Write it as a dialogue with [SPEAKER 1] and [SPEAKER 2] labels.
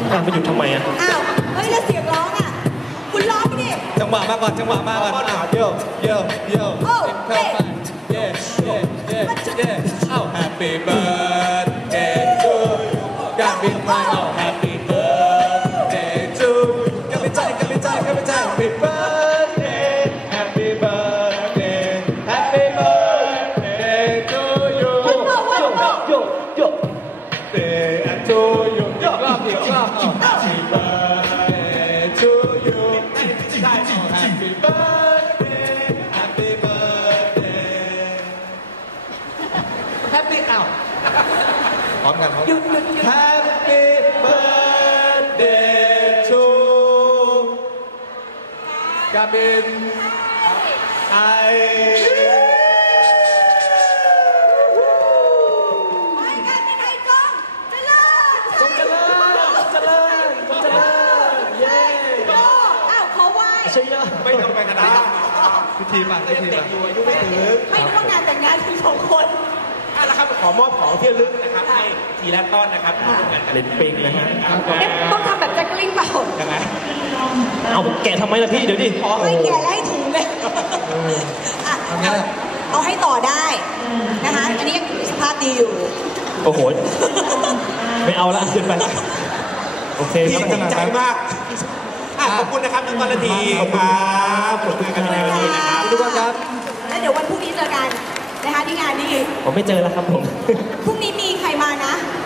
[SPEAKER 1] การไปหยุดทำไมอ่ะ
[SPEAKER 2] อ้าวเฮ้ยแล้วเสียงร้องอ่ะคุณร้องไปดิ
[SPEAKER 3] จังหวะมาก่อนเยอะเข้าไปเย่เอ้า Happy birthday to you การบินไทยเอ้า Happy birthday to you กันไม่ใจ Happy birthday Happy birthday Happy birthday to you โยDay to you อีกรอบHappy birthday to you ใช่ Happy birthday Happy birthday Happy เอ้าพร้อมกันHappy birthday to กาบินไอไม่ต้องไปกันนะพิธีมาไม่ถึง
[SPEAKER 2] ไม่ร่วมงานแต่งงานที่2 คน
[SPEAKER 3] แล้วครับขอมอบของที่ระลึกนะครับให้ทีละต้นนะครับร่วมงานกัน
[SPEAKER 1] เล่นปิงนะฮะ
[SPEAKER 2] ต้องทำแบบแจ็คกลิ้งเปล่า
[SPEAKER 3] ยังไง
[SPEAKER 1] เอาแกะทำไมล่ะพี่เดี๋ยวดิ
[SPEAKER 2] ไม่แกะแล้วให้ถุงเลยเอาให้ต่อได้นะคะอันนี้สภาพดีอยู่
[SPEAKER 1] โอ้โหไม่เอาละเกินไปโอเค
[SPEAKER 3] ครับดีใจมากขอบคุณนะครับทุกวันละทีครับปรบมือกันในวันนี้นะครับทุกคนครับ
[SPEAKER 2] แล้วเดี๋ยววันพรุ่งนี้เจอกันนะคะที่งานนี้
[SPEAKER 1] ผมไม่เจอแล้วครับผม
[SPEAKER 2] พรุ่งนี้มีใครมานะ